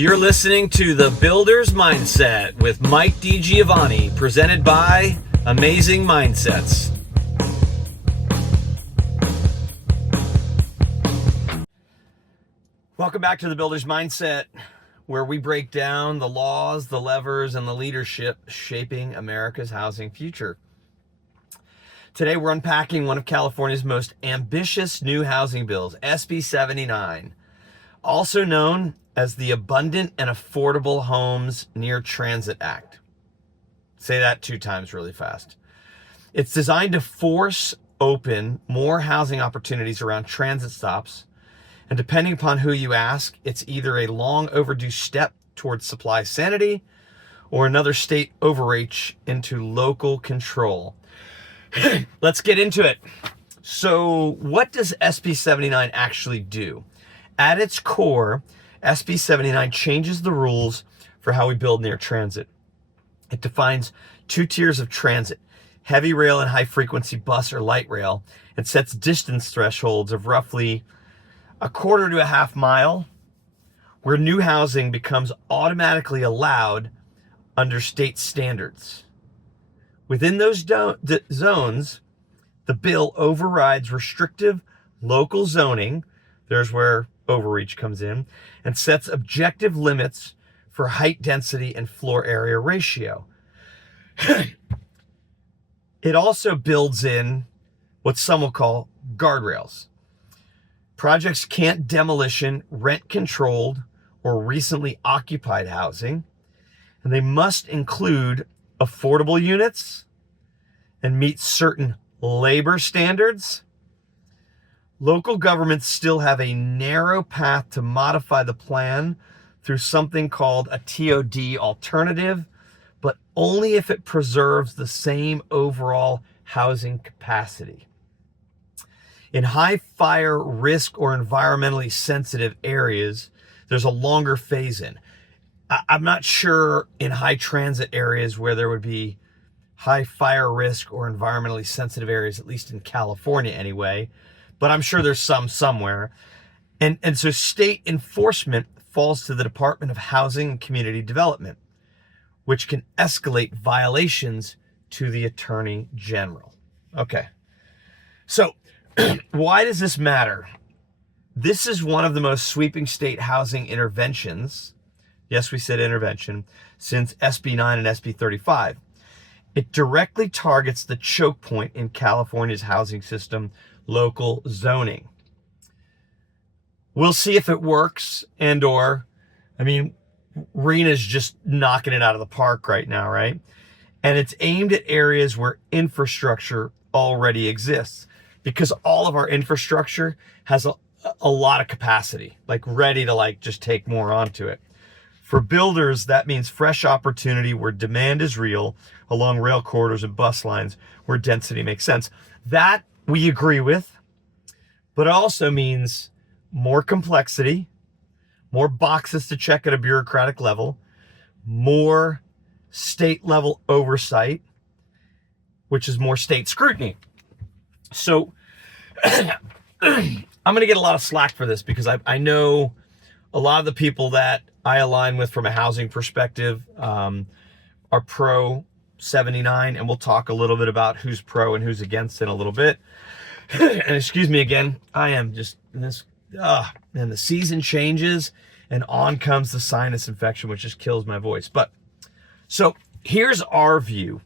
You're listening to The Builder's Mindset with Mike DiGiovanni, presented by Amazing Mindsets. Welcome back to The Builder's Mindset, where we break down the laws, the levers, and the leadership shaping America's housing future. Today, we're unpacking one of California's most ambitious new housing bills, SB 79, also known as the Abundant and Affordable Homes Near Transit Act. Say that 2 times really fast. It's designed to force open more housing opportunities around transit stops, and depending upon who you ask, it's either a long overdue step towards supply sanity or another state overreach into local control. Let's get into it. So what does SB 79 actually do? At its core, SB 79 changes the rules for how we build near transit. It defines 2 tiers of transit, heavy rail and high frequency bus or light rail, and sets distance thresholds of roughly 1/4 to 1/2 mile, where new housing becomes automatically allowed under state standards. Within those zones, the bill overrides restrictive local zoning, there's where overreach comes in, and sets objective limits for height density and floor area ratio. It also builds in what some will call guardrails. Projects can't demolition rent-controlled or recently occupied housing, and they must include affordable units and meet certain labor standards. Local governments still have a narrow path to modify the plan through something called a TOD alternative, but only if it preserves the same overall housing capacity. In high fire risk or environmentally sensitive areas, there's a longer phase in. I'm not sure in high transit areas where there would be high fire risk or environmentally sensitive areas, at least in California anyway, but I'm sure there's some somewhere. And so state enforcement falls to the Department of Housing and Community Development, which can escalate violations to the Attorney General. Okay, so why does this matter? This is one of the most sweeping state housing interventions, yes, we said intervention, since SB 9 and SB 35. It directly targets the choke point in California's housing system, local zoning. We'll see if it works Rena's just knocking it out of the park right now, right? And it's aimed at areas where infrastructure already exists, because all of our infrastructure has a lot of capacity, ready to just take more onto it. For builders, that means fresh opportunity where demand is real along rail corridors and bus lines where density makes sense. That we agree with, but it also means more complexity, more boxes to check at a bureaucratic level, more state level oversight, which is more state scrutiny. So I'm going to get a lot of slack for this because I know a lot of the people that I align with from a housing perspective are pro 79, and we'll talk a little bit about who's pro and who's against in a little bit. And excuse me again, I am just in this, and the season changes and on comes the sinus infection, which just kills my voice. But so here's our view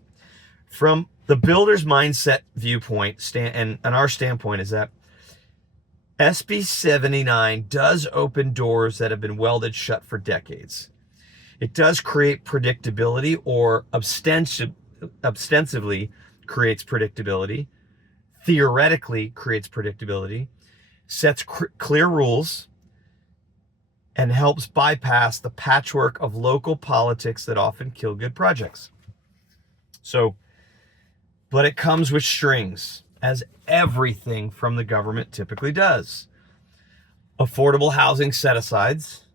from the builder's mindset viewpoint, and our standpoint is that SB 79 does open doors that have been welded shut for decades. It does create predictability, or ostensively creates predictability, theoretically creates predictability, sets clear rules, and helps bypass the patchwork of local politics that often kill good projects. But it comes with strings, as everything from the government typically does. Affordable housing set-asides,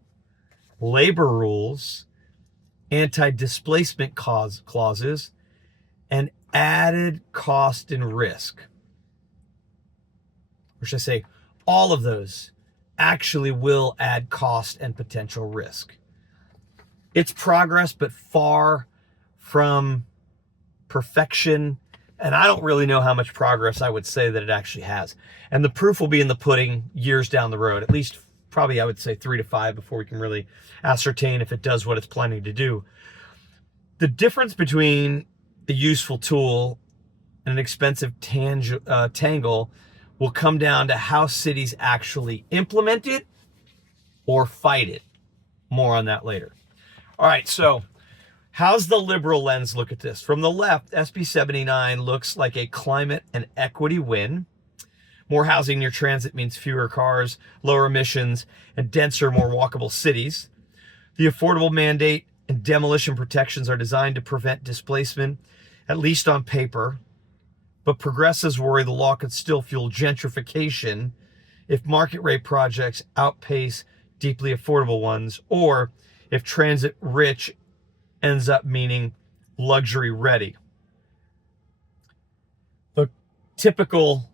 labor rules, anti-displacement clauses, and added cost and risk. Or should I say, all of those actually will add cost and potential risk. It's progress, but far from perfection. And I don't really know how much progress I would say that it actually has. And the proof will be in the pudding years down the road, at least probably I would say 3 to 5 before we can really ascertain if it does what it's planning to do. The difference between a useful tool and an expensive tangle will come down to how cities actually implement it or fight it. More on that later. All right, so how's the liberal lens look at this? From the left, SB 79 looks like a climate and equity win. More housing near transit means fewer cars, lower emissions, and denser, more walkable cities. The affordable mandate and demolition protections are designed to prevent displacement, at least on paper. But progressives worry the law could still fuel gentrification if market rate projects outpace deeply affordable ones, or if transit rich ends up meaning luxury ready. The typical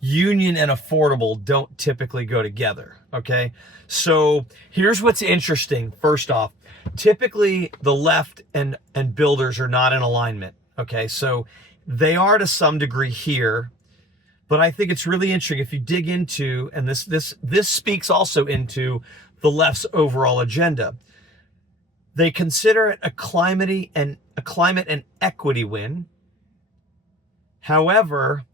union and affordable don't typically go together, okay? So here's what's interesting. First off, typically the left and builders are not in alignment, okay? So they are to some degree here, but I think it's really interesting if you dig into, and this speaks also into the left's overall agenda. They consider it a climate and equity win. However,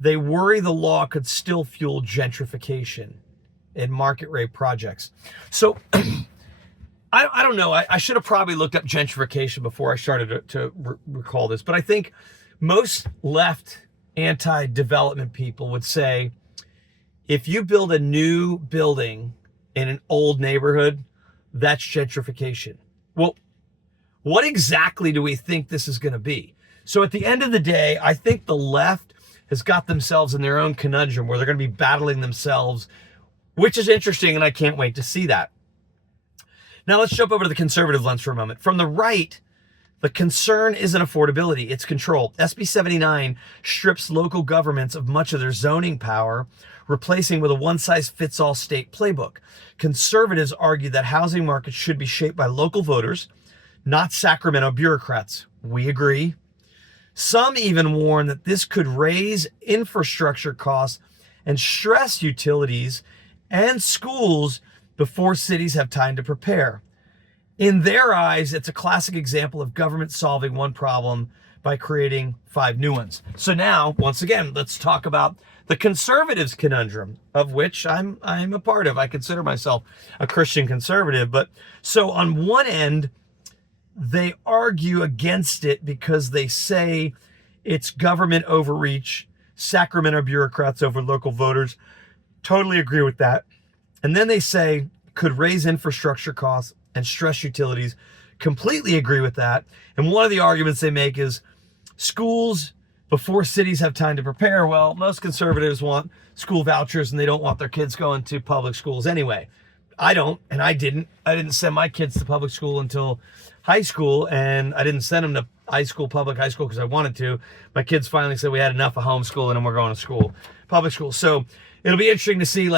they worry the law could still fuel gentrification in market rate projects. So I don't know. I should have probably looked up gentrification before I started to recall this, but I think most left anti-development people would say, if you build a new building in an old neighborhood, that's gentrification. Well, what exactly do we think this is going to be? So at the end of the day, I think the left has got themselves in their own conundrum where they're going to be battling themselves, which is interesting, and I can't wait to see that. Now let's jump over to the conservative lens for a moment. From the right, the concern isn't affordability, it's control. SB 79 strips local governments of much of their zoning power, replacing with a one-size-fits-all state playbook. Conservatives argue that housing markets should be shaped by local voters, not Sacramento bureaucrats. We agree. Some even warn that this could raise infrastructure costs and stress utilities and schools before cities have time to prepare. In their eyes, it's a classic example of government solving one problem by creating 5 new ones. So now, once again, let's talk about the conservatives' conundrum, of which I'm a part of. I consider myself a Christian conservative. But so on one end, they argue against it because they say it's government overreach, Sacramento bureaucrats over local voters. Totally agree with that. And then they say could raise infrastructure costs and stress utilities. Completely agree with that. And one of the arguments they make is schools before cities have time to prepare. Well, most conservatives want school vouchers and they don't want their kids going to public schools anyway. I don't, and I didn't send my kids to public school until high school, and I didn't send them to public high school because I wanted to. My kids finally said we had enough of homeschooling and we're going to school, public school. So it'll be interesting to see,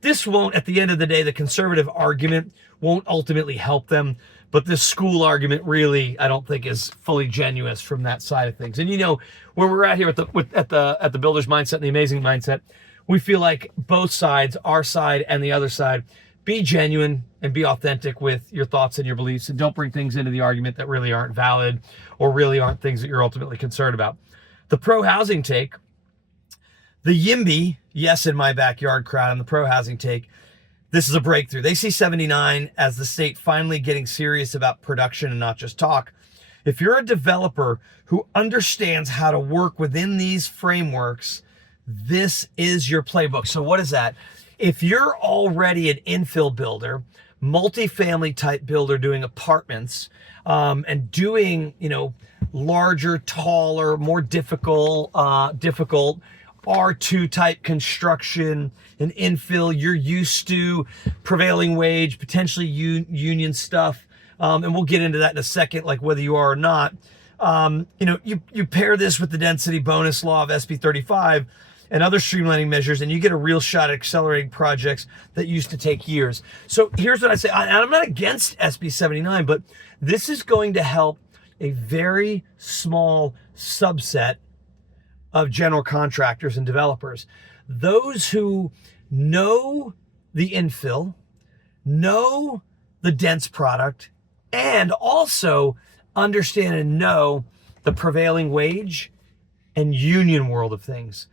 this won't, at the end of the day, the conservative argument won't ultimately help them, but this school argument really, I don't think is fully genuine from that side of things. And where we're at here at the Builder's Mindset and the Amazing Mindset, we feel like both sides, our side and the other side, be genuine and be authentic with your thoughts and your beliefs, and don't bring things into the argument that really aren't valid or really aren't things that you're ultimately concerned about. The pro-housing take, the YIMBY, yes in my backyard crowd, and the pro-housing take, this is a breakthrough. They see 79 as the state finally getting serious about production and not just talk. If you're a developer who understands how to work within these frameworks, this is your playbook. So what is that? If you're already an infill builder, multifamily type builder doing apartments, and doing, larger, taller, more difficult R2 type construction and infill, you're used to prevailing wage, potentially union stuff. And we'll get into that in a second, like whether you are or not. You pair this with the density bonus law of SB 35, and other streamlining measures, and you get a real shot at accelerating projects that used to take years. So here's what I say. I'm not against SB 79, but this is going to help a very small subset of general contractors and developers. Those who know the infill, know the dense product, and also understand and know the prevailing wage and union world of things.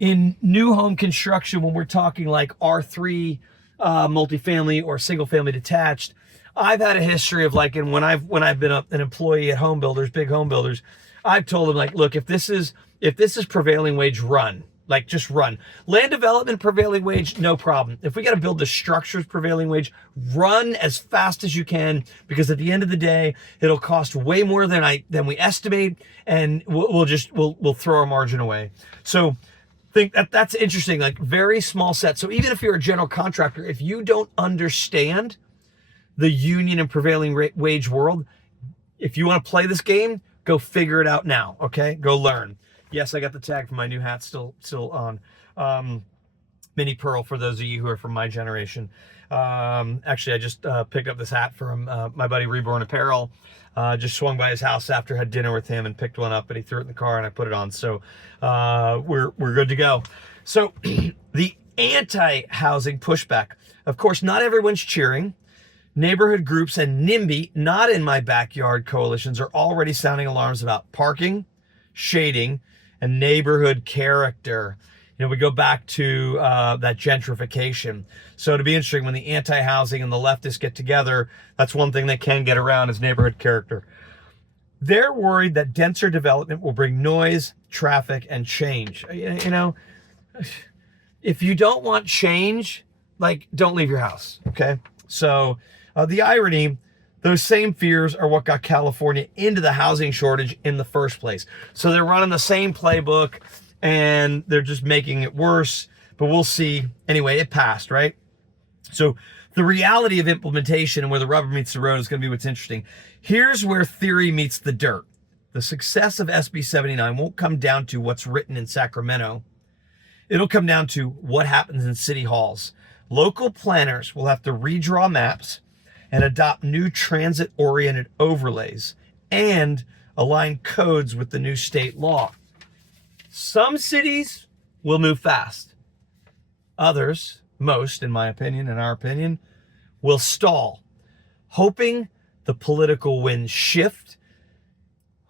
In new home construction, when we're talking like R3 multifamily or single family detached, I've had a history of like, and when I've been an employee at home builders, big home builders, I've told them like, look, if this is prevailing wage, run. Like, just run. Land development prevailing wage, no problem. If we got to build the structures prevailing wage, run as fast as you can, because at the end of the day, it'll cost way more than we estimate, and we'll throw our margin away. So think that's interesting. Like, very small set. So even if you're a general contractor, if you don't understand the union and prevailing wage world, if you want to play this game, go figure it out now. Okay, go learn. Yes, I got the tag for my new hat still on. Mini Pearl, for those of you who are from my generation. Actually, I just picked up this hat from my buddy Reborn Apparel. Just swung by his house after I had dinner with him and picked one up, and he threw it in the car and I put it on. So we're good to go. So the anti-housing pushback. Of course, not everyone's cheering. Neighborhood groups and NIMBY, not in my backyard coalitions, are already sounding alarms about parking, shading, and neighborhood character. You know, we go back to that gentrification. So it'll be interesting when the anti-housing and the leftists get together. That's one thing they can get around is neighborhood character. They're worried that denser development will bring noise, traffic, and change. You know, if you don't want change, like, don't leave your house, okay? So the irony, those same fears are what got California into the housing shortage in the first place. So they're running the same playbook and they're just making it worse, but we'll see. Anyway, it passed, right? So the reality of implementation and where the rubber meets the road is going to be what's interesting. Here's where theory meets the dirt. The success of SB 79 won't come down to what's written in Sacramento. It'll come down to what happens in city halls. Local planners will have to redraw maps and adopt new transit-oriented overlays and align codes with the new state law. Some cities will move fast. Others, most in my opinion, in our opinion, will stall, hoping the political winds shift,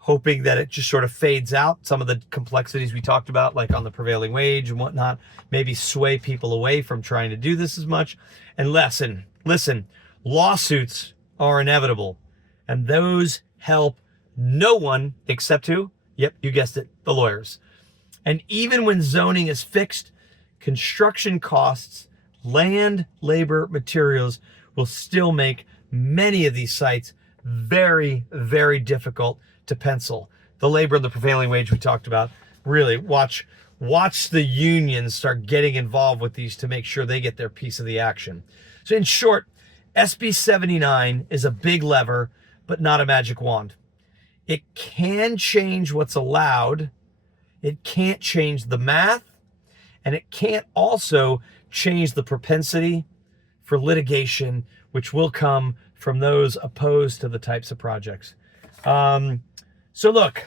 hoping that it just sort of fades out. Some of the complexities we talked about, like on the prevailing wage and whatnot, maybe sway people away from trying to do this as much. And listen, lawsuits are inevitable, and those help no one except who? Yep, you guessed it, the lawyers. And even when zoning is fixed, construction costs, land, labor, materials will still make many of these sites very, very difficult to pencil. The labor and the prevailing wage we talked about, really watch the unions start getting involved with these to make sure they get their piece of the action. So in short, SB 79 is a big lever, but not a magic wand. It can change what's allowed. It can't change the math, and it can't also change the propensity for litigation, which will come from those opposed to the types of projects. So look,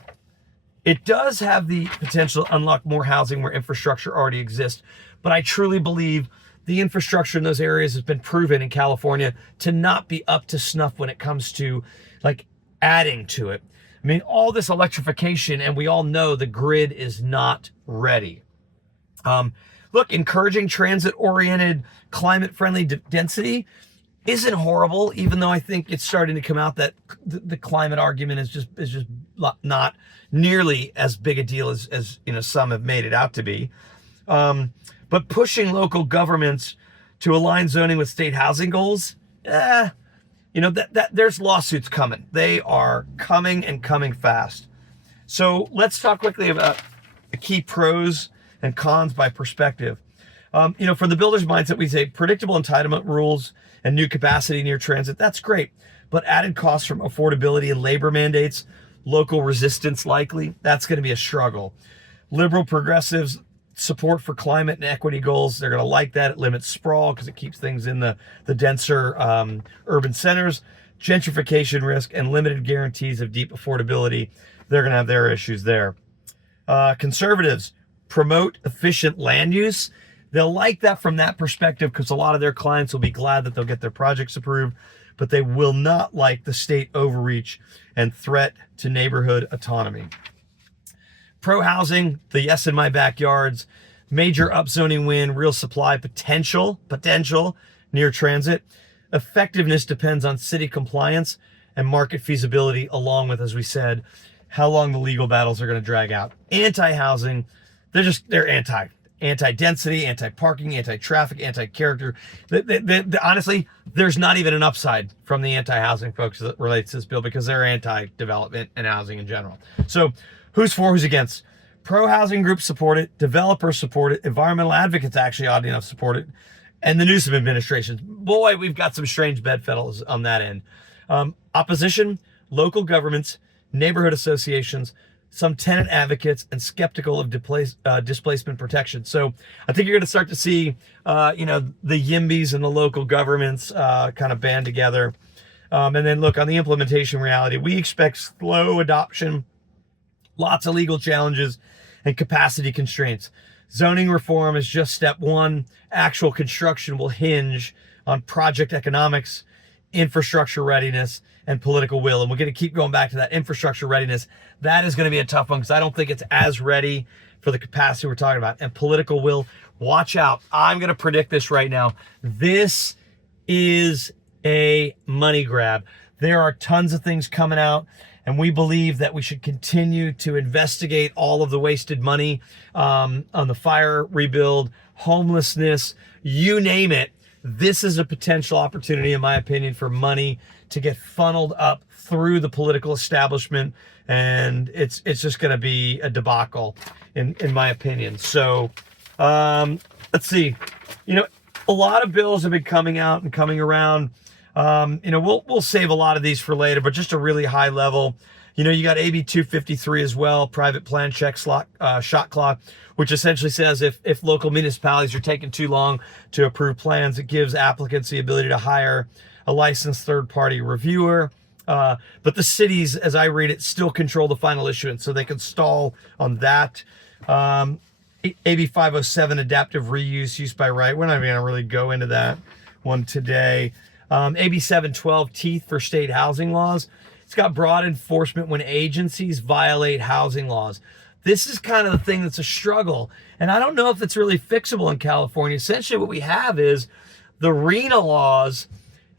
it does have the potential to unlock more housing where infrastructure already exists, but I truly believe the infrastructure in those areas has been proven in California to not be up to snuff when it comes to like adding to it. I mean, all this electrification, and we all know the grid is not ready. Look, encouraging transit-oriented, climate-friendly density isn't horrible, even though I think it's starting to come out that the climate argument is just not nearly as big a deal as you know some have made it out to be. But pushing local governments to align zoning with state housing goals, you know, that there's lawsuits coming. They are coming and coming fast. So let's talk quickly about the key pros and cons by perspective. You know, for the builder's mindset, we say predictable entitlement rules and new capacity near transit. That's great. But added costs from affordability and labor mandates, local resistance likely, that's going to be a struggle. Liberal progressives support for climate and equity goals. They're going to like that. It limits sprawl because it keeps things in the denser urban centers. Gentrification risk and limited guarantees of deep affordability. They're going to have their issues there. Conservatives promote efficient land use. They'll like that from that perspective because a lot of their clients will be glad that they'll get their projects approved, but they will not like the state overreach and threat to neighborhood autonomy. Pro-housing, the yes in my backyards, major upzoning win, real supply potential near transit. Effectiveness depends on city compliance and market feasibility, along with, as we said, how long the legal battles are going to drag out. Anti-housing, they're anti-density, anti-parking, anti-traffic, anti-character. Honestly, there's not even an upside from the anti-housing folks that relates to this bill because they're anti-development and housing in general. So who's for, who's against? Pro-housing groups support it. Developers support it. Environmental advocates, actually, oddly enough, support it. And the Newsom administration. Boy, we've got some strange bedfellows on that end. Opposition, local governments, neighborhood associations, some tenant advocates, and skeptical of displacement protection. So I think you're going to start to see, the YIMBYs and the local governments kind of band together. And then look, on the implementation reality, we expect slow adoption, lots of legal challenges, and capacity constraints. Zoning reform is just step one. Actual construction will hinge on project economics, infrastructure readiness, and political will. And we're going to keep going back to that infrastructure readiness. That is going to be a tough one because I don't think it's as ready for the capacity we're talking about. And political will, watch out. I'm going to predict this right now. This is a money grab. There are tons of things coming out, and we believe that we should continue to investigate all of the wasted money on the fire rebuild, homelessness, you name it. This is a potential opportunity, in my opinion, for money to get funneled up through the political establishment, and it's just going to be a debacle, in my opinion. So let's see. A lot of bills have been coming out and coming around. We'll save a lot of these for later, but just a really high level. You got AB 253 as well, private plan check shot clock, which essentially says if local municipalities are taking too long to approve plans, it gives applicants the ability to hire a licensed third-party reviewer. But the cities, as I read it, still control the final issuance, so they can stall on that. AB 507, adaptive reuse, use by right. We're not even going to really go into that one today. AB 712, teeth for state housing laws. It's got broad enforcement when agencies violate housing laws. This is kind of the thing that's a struggle. And I don't know if it's really fixable in California. Essentially what we have is the RHNA laws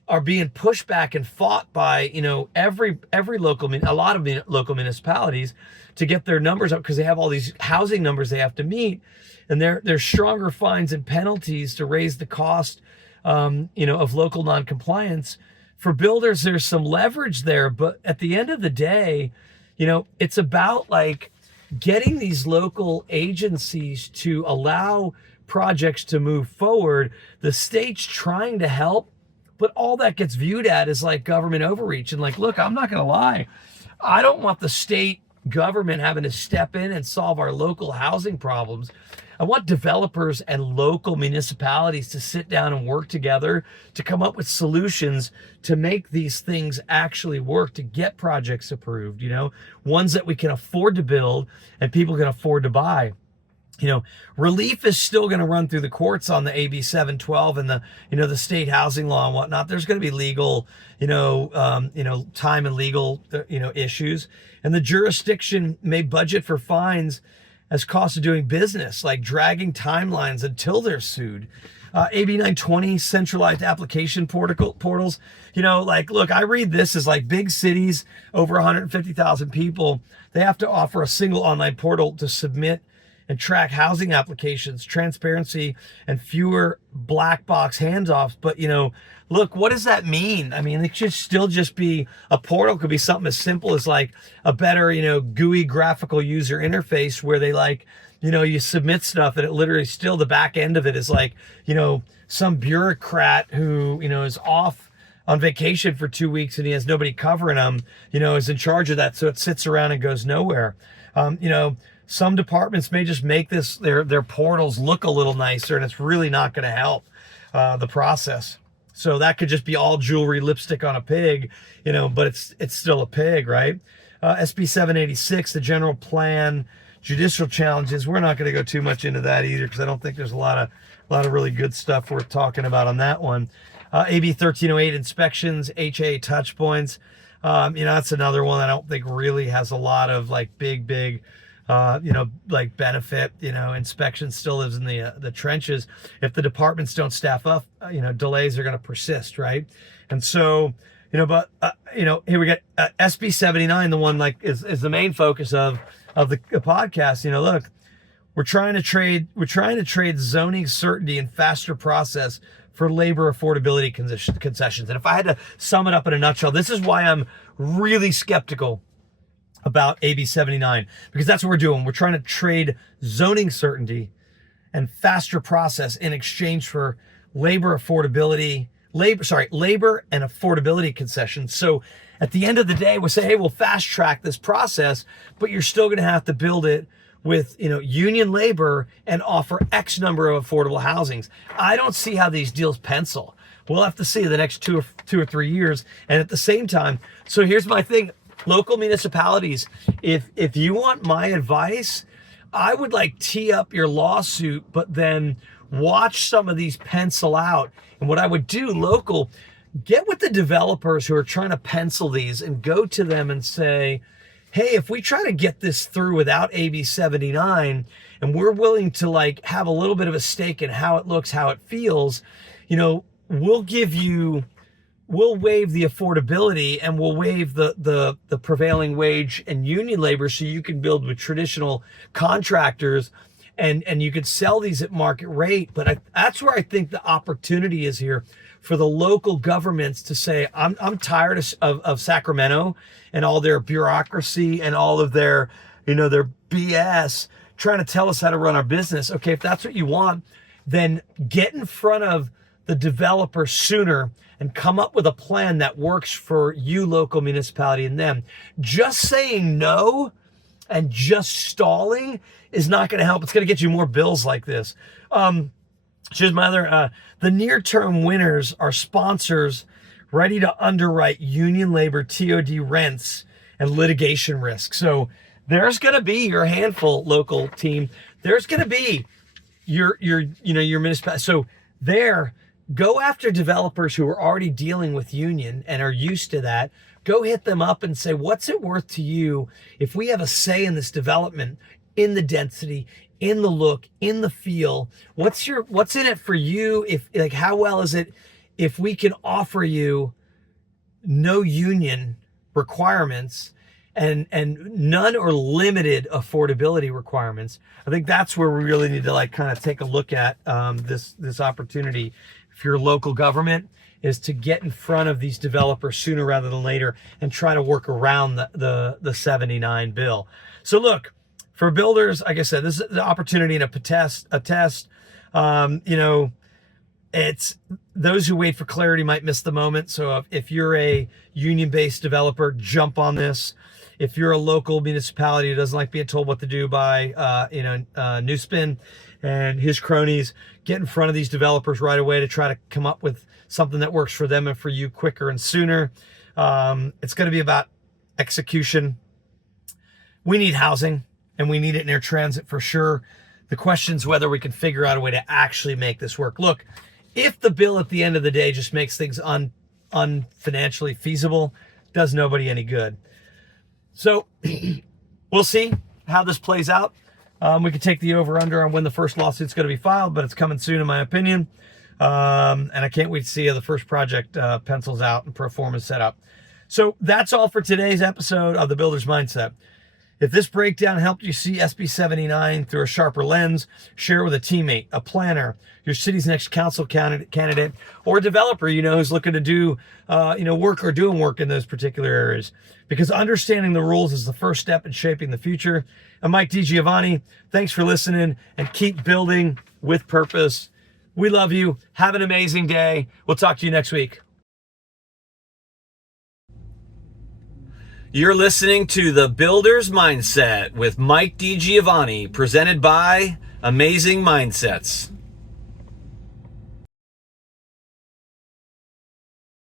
are being pushed back and fought by, every local, a lot of local municipalities to get their numbers up because they have all these housing numbers they have to meet. And there's stronger fines and penalties to raise the cost of local noncompliance. For builders, there's some leverage there, but at the end of the day, it's about getting these local agencies to allow projects to move forward. The state's trying to help, but all that gets viewed at is like government overreach. And look, I'm not going to lie. I don't want the state government having to step in and solve our local housing problems. I want developers and local municipalities to sit down and work together to come up with solutions to make these things actually work, to get projects approved, ones that we can afford to build and people can afford to buy. Relief is still going to run through the courts on the AB 712 and the state housing law and whatnot. There's going to be legal, time and legal, issues. And the jurisdiction may budget for fines as cost of doing business, like dragging timelines until they're sued. AB 920, centralized application portals. Look, I read this as big cities, over 150,000 people, they have to offer a single online portal to submit and track housing applications, transparency, and fewer black box handoffs. But, look, what does that mean? I mean, it should still just be a portal. It could be something as simple as a better, GUI graphical user interface where they you submit stuff and it literally still the back end of it is some bureaucrat who, is off on vacation for 2 weeks and he has nobody covering him, is in charge of that. So it sits around and goes nowhere. Some departments may just make their portals look a little nicer, and it's really not going to help the process. So that could just be all jewelry, lipstick on a pig, but it's still a pig, right? SB 786, the general plan, judicial challenges. We're not going to go too much into that either, because I don't think there's a lot of really good stuff worth talking about on that one. AB 1308, inspections, HA touch points. That's another one I don't think really has a lot of like big like benefit. Inspection still lives in the trenches. If the departments don't staff up, delays are going to persist, right? And so, here we get SB 79, the one like is the main focus of the podcast. Look, we're trying to trade zoning certainty and faster process for labor affordability concessions. And if I had to sum it up in a nutshell, this is why I'm really skeptical about AB 79, because that's what we're doing. We're trying to trade zoning certainty and faster process in exchange for labor and affordability concessions. So at the end of the day, we'll say, hey, we'll fast track this process, but you're still going to have to build it with union labor and offer X number of affordable housings. I don't see how these deals pencil. We'll have to see the next two or 3 years. And at the same time, so here's my thing. Local municipalities, if you want my advice, I would tee up your lawsuit, but then watch some of these pencil out. And what I would do, local, get with the developers who are trying to pencil these and go to them and say, hey, if we try to get this through without AB 79 and we're willing to have a little bit of a stake in how it looks, how it feels, we'll waive the affordability and we'll waive the prevailing wage and union labor, so you can build with traditional contractors and you could sell these at market rate. But that's where I think the opportunity is here for the local governments to say, I'm tired of Sacramento and all their bureaucracy and all of their BS trying to tell us how to run our business. Okay, if that's what you want, then get in front of the developer sooner and come up with a plan that works for you, local municipality, and them. Just saying no and just stalling is not going to help. It's going to get you more bills like this. Here's my other, the near-term winners are sponsors ready to underwrite union labor, TOD rents, and litigation risk. So there's going to be your handful, local team. There's going to be your municipality. So go after developers who are already dealing with union and are used to that. Go hit them up and say, what's it worth to you if we have a say in this development, in the density, in the look, in the feel? What's in it for you? How well is it if we can offer you no union requirements and none or limited affordability requirements? I think that's where we really need to kind of take a look at this opportunity. If you're a local government, is to get in front of these developers sooner rather than later and try to work around the 79 bill. So look, for builders, like I said, this is the opportunity and a test. It's those who wait for clarity might miss the moment. So if you're a union-based developer, jump on this. If you're a local municipality who doesn't like being told what to do by Newspin and his cronies, get in front of these developers right away to try to come up with something that works for them and for you quicker and sooner. It's going to be about execution. We need housing, and we need it in air transit for sure. The question is whether we can figure out a way to actually make this work. Look, if the bill at the end of the day just makes things unfinancially feasible, does nobody any good. So we'll see how this plays out. We could take the over-under on when the first lawsuit's going to be filed, but it's coming soon in my opinion. And I can't wait to see how the first project pencils out and pro forma is set up. So that's all for today's episode of The Builder's Mindset. If this breakdown helped you see SB 79 through a sharper lens, share it with a teammate, a planner, your city's next council candidate, or a developer who's looking to do work or doing work in those particular areas. Because understanding the rules is the first step in shaping the future. I'm Mike DiGiovanni. Thanks for listening, and keep building with purpose. We love you. Have an amazing day. We'll talk to you next week. You're listening to The Builder's Mindset with Mike DiGiovanni, presented by Amazing Mindsets.